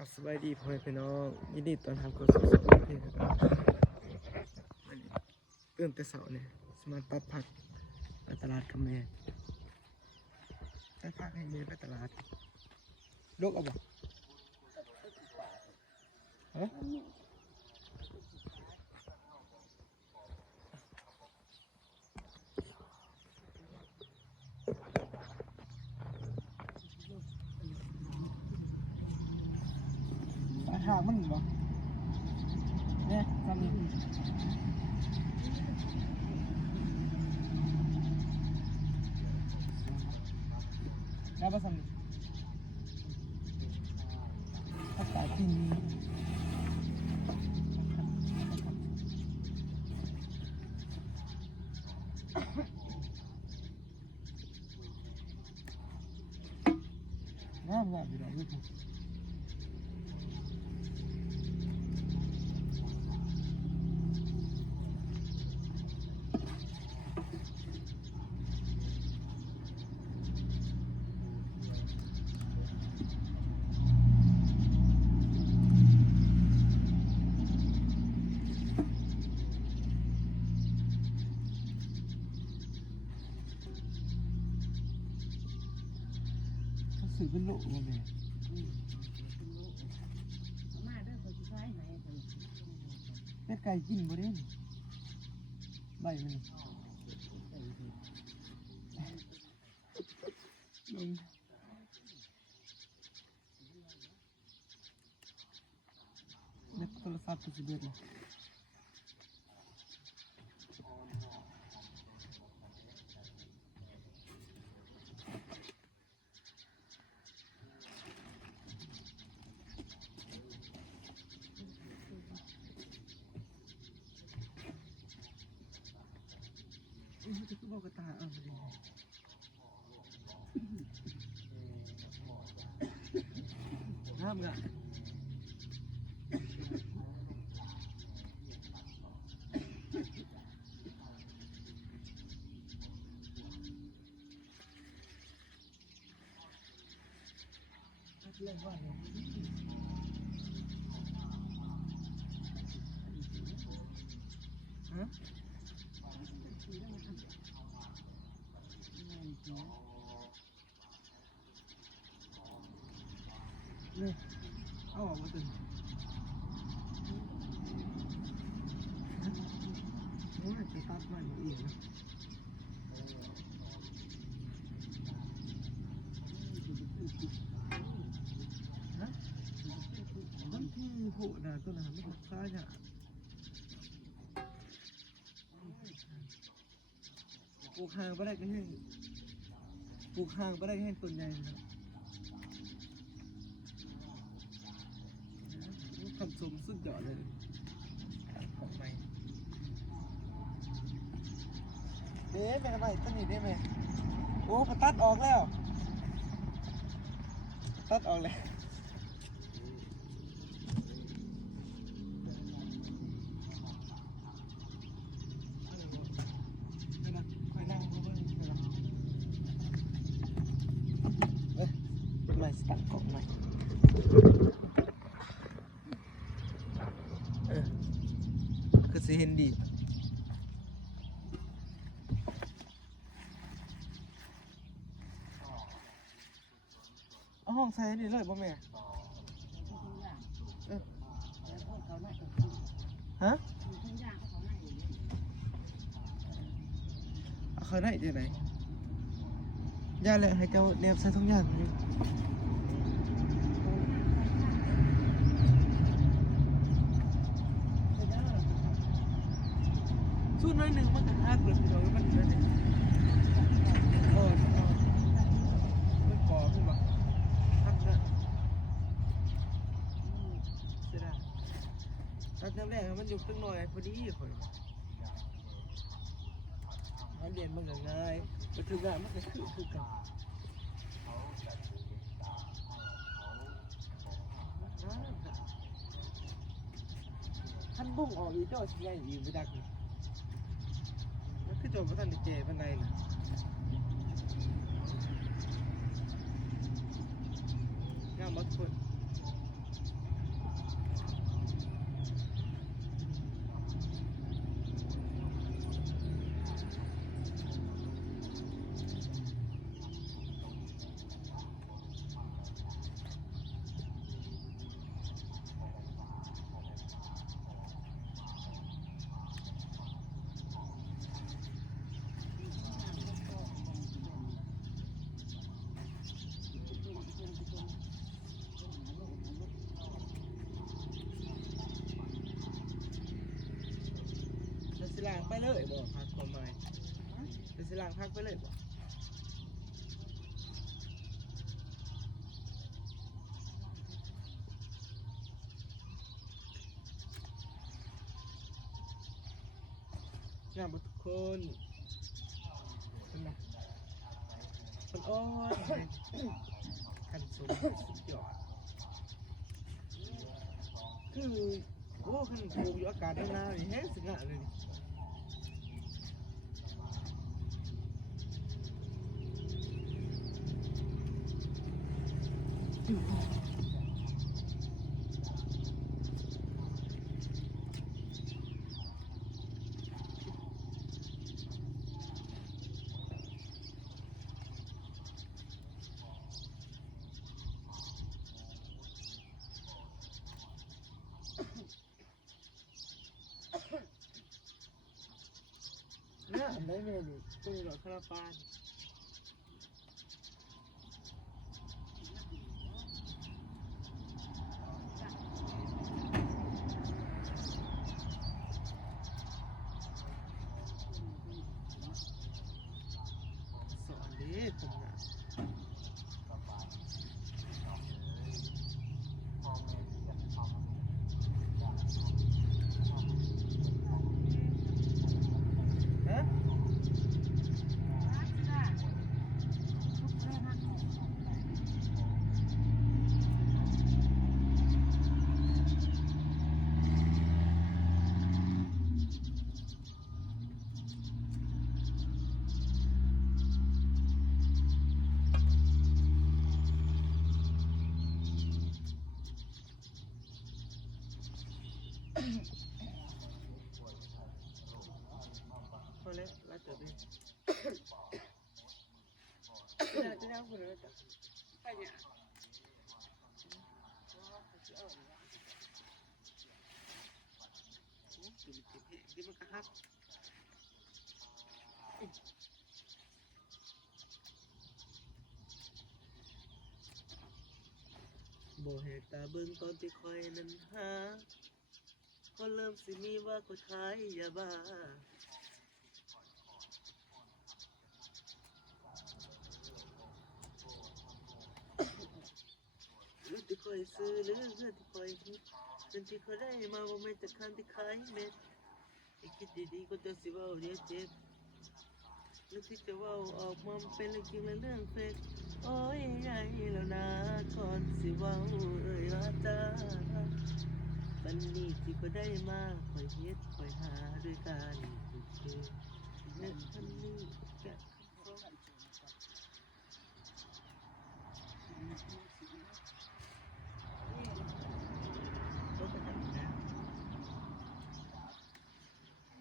กับสบายดีพ่อแม่พี่น้องยินดีต้อนรับเข้าสู่สกู๊ปเพจครับตื่นแต่เช้าเนี่ยสมาตัดผักไปตลาดกับแม่ตัดผักให้แม่ไปตลาดลูกเอาบ่ฮะปลาหางมันบ่เนี่ยทำนี่แล้วมาทำนี่ภาษาจีนงามอยู่แล้วลูกสื่อเป็นโลกเลยเป็ดไก่กินบ่ได้ใบมันเล็กโทรศัพท์ตัวสิเบ็ดเลยจะพูดบอกกระตาเอาไปเลยห้ามกันเรื่องว่าเนี่ยฮะนี่เอาออกมาตึงโอ้ยจะตัดมันอีกนะฮะมันที่ผูกนะตัวนั้นไม่ถูกซ้ายเนี่ยปลูกห่างไปได้ก็ให้ปลูกห่างไปได้ให้ต้นใหญ่นะทำสมสุดยอดเลยของใหม่เอ๊ะเป็นอะไรต้นนี้ได้ไหมโอ้ก็ตัดออกแล้วตัดออกเลยไม่สตัดของใหม่คือสิเห็นดีเอาห้องใส่นี่เลยบ่แม่ฮะเอาเขาได้ที่ไหนย่าเลยให้เจ้าเนบใส่ทุกอย่างสู้น้อยหนึ่งมันจะหักเลยพี่น้องมันเลยโอ้ยมันก่อขึ้นมาหักเลยเสียดายตัดน้ำแรกมันอยู่ตั้งหน่อยพอดีคนมันเรียนมันง่ายมันคืองานมันก็คือกันท่านบุ้งออกอีเจ้าสิ่งใหญ่อีไม่ได้คือโจมท่านเจบันไดนะงามมากคน ล้างไปเลยบ่พักความหมายจะสิล้างพักไปเลยบ่งามบ่ทุกคนเป็นไงมันอ่อนกันสมสุดยอดคือโอ้ขันปลูกอยู่อากาศหนาวๆนี่แห้งสิงะเลยนี่น่าอันไหนแม่นี่ตัวนี้หลอดคาราฟานสอนเด้ผมนะฮะพอแล้วลาเติบเลยจะได้คนละจ้ะไปเนี่ยดีมันกระฮักโบเหตุตาเบิ่งตอนที่คอยนั้นหาก็เริ่มสิมีว่าก็ขายยาบ้าหรือที่คอยซื้อหรือเพื่อนที่คอยคิดเงินที่คอยได้มาว่าไม่จากคันที่ขายเม็ดไอ้คิดดีๆก็จะสิว่าเดี๋ยวเจ็บหรือที่จะว่าออกมาเป็นเรื่องจริงและเรื่องเฟกโอ้ยใหญ่แล้วนะก่อนสิว่าเอ่ยว่าจ้าวันนี้ที่ก็ได้มาคอยเฮ็ดคอยหาด้วยกันคือเนื้อทันนี้แกะ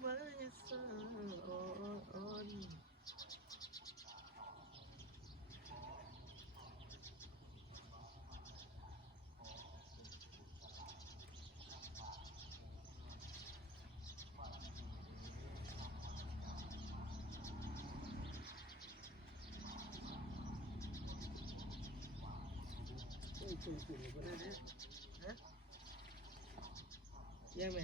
ไว้สะอ่อนสูงๆก็ได้นะฮะยังไหม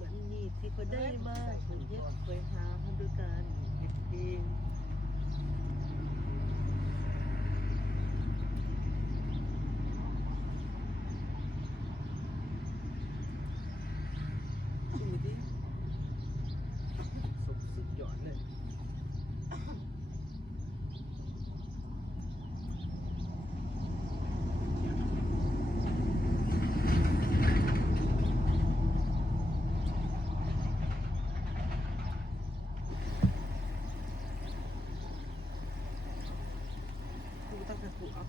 วันนี้ที่เขาได้มาเขาเย็บไปหาด้วยกันเฮ็ดเองจริงดิสุดยอดเลยตั้งแต่ปลูกเอา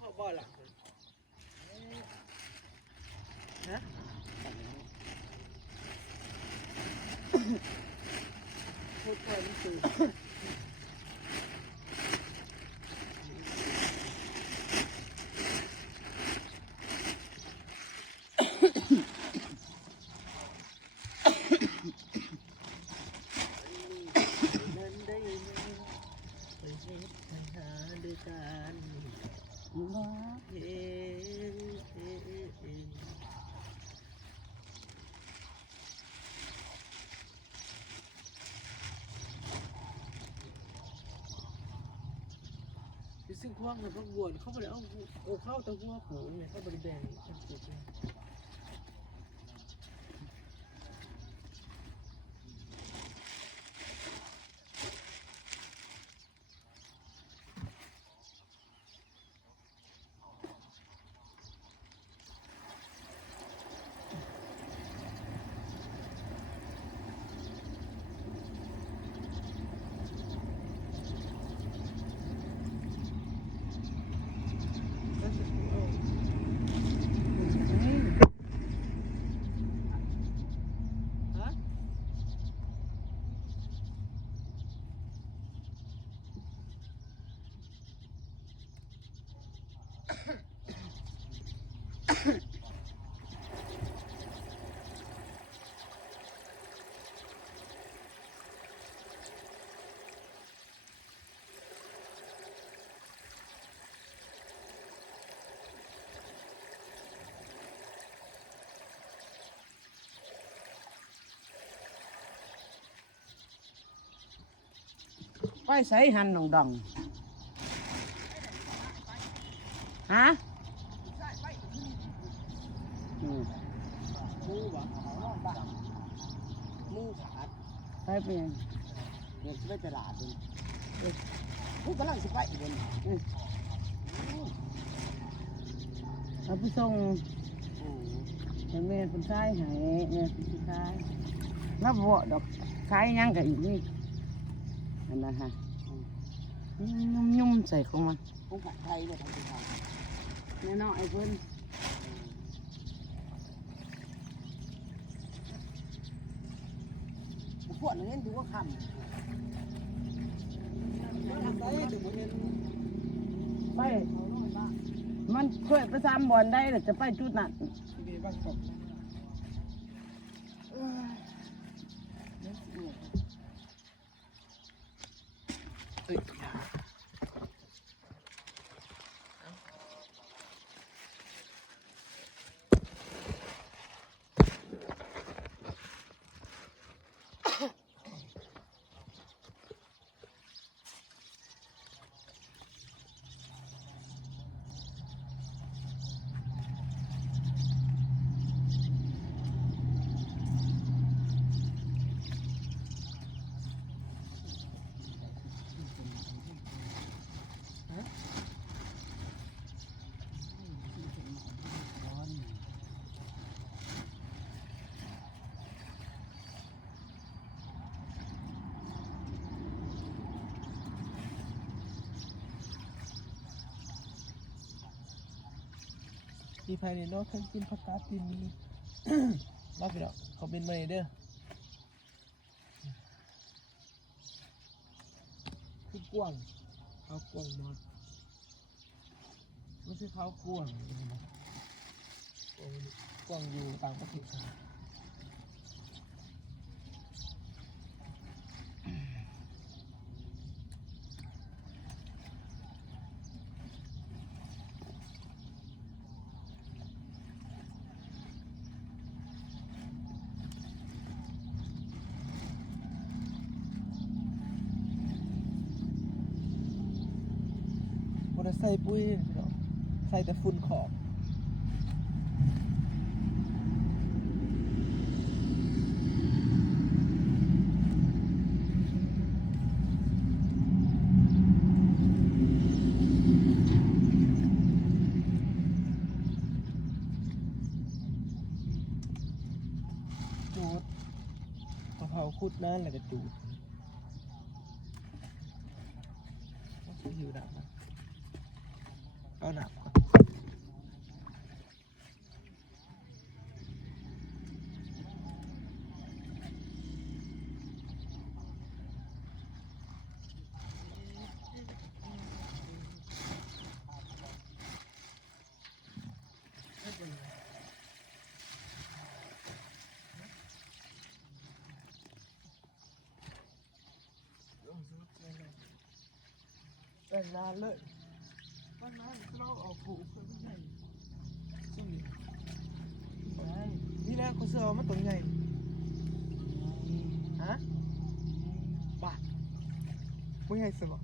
พ่อบ่อหลังฮะพูดไปมันตื่นนั้นได้ไหม ซึ่งพวกในพวกบวชเขาไปเอาเข้าตะหัวปูเนี่ยเขาบริแบงกันเจ็บเลยไปใส่หันน้องดองฮะมูวะมูขาด ไปเป็น เด็กไปตลาดเลย ผู้กำลังสิไปบนเอาไปส่งให้แม่คนชายให้แม่คนชายแล้วบ่ดอกขายยังกับอีกนี่อันนั้นฮะยุ่มใส่ของมัน ผมผัดไทยเลยทำเป็นไทย แน่นอนไอ้เพิ่น พวกนี้ดูว่าคำไปดูเหมือน ไปมันเคยไปซ้ำบอลได้หรือจะไปจุดนั้น มีบ้างตกเอ้ยที่ภายในนอกท่านกินผักกาดที่มีมาไปแล้วเขาเป็นมาเด้อคือกว้างเขากว้างมากไม่ใช่เขากว้างกว้างอยู่ต่างประเทศบริใส่ปุ้ยใส่แต่ฝุ่นขอบจูดมะพร้าวคุดนั่นแหละก็จูดอยู่ดับนะเอาหนักก่อนแต่งนานเลยมันนานเราออกผูกเพื่อนใหญ่ช่วงนี้นี่แหละเขาเสือมาตัวใหญ่ฮะบาทไม่ใหญ่สิบ่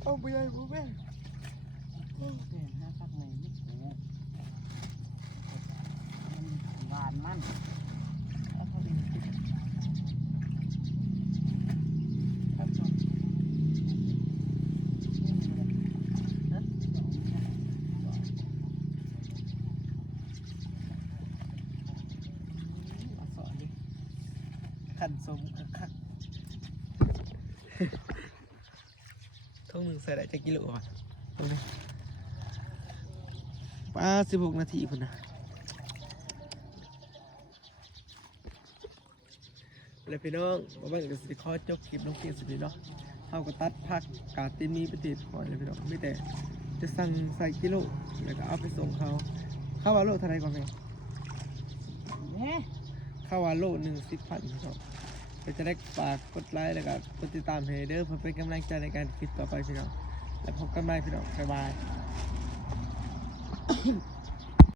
เอาไม่ใหญ่บุ้แม่ เห็นห้าพักในไม่ถูกมันหวานมันแล้วพอดีครับขันสมคักท่องหนึ่งใส่ได้จะกิโลอ่ะตรงนี้ป้า16 นาทีพุ่นนะแล้วพี่น้องมาบ้านกับสิขอจบคลิปน้องเกียรติสิเนาะเฮาก็ตัดพักกาติมีประเทศก่อนเลยพี่น้องไม่แต่จะสั่งใส่กิโลแล้วก็เอาไปส่งเขาว่าโลเท่าไหร่ก่อนไหม เนี่ย เข้าว่าโล10,000พี่น้องก็จะได้ฝากกดไลค์แล้วก็กดติดตามให้เด้อเพื่อเป็นกำลังใจในการคลิปต่อไปพี่น้องแล้วพบกันใหม่พี่น้องบ๊ายบาย